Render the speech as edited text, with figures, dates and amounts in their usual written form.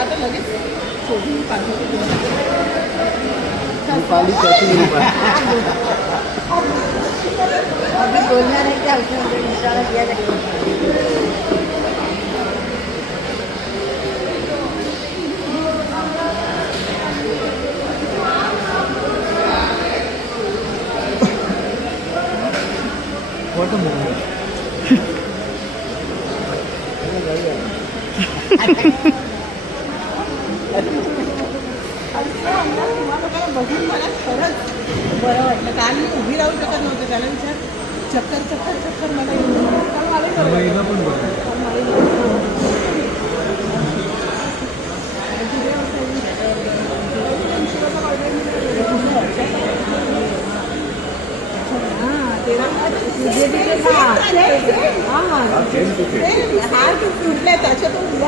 आता लगेच शोधून रुपाली कैसी रुपाली अभी बोलना नहीं क्या उसने मुझे इशारा किया था। What a moment. बघून मला खरंच बरं वाटलं. कारण मी उभी राहू शकत नव्हते. त्याला विचार चक्कर चक्कर चक्कर मला येऊन पण हार तुटले त्याच्यातून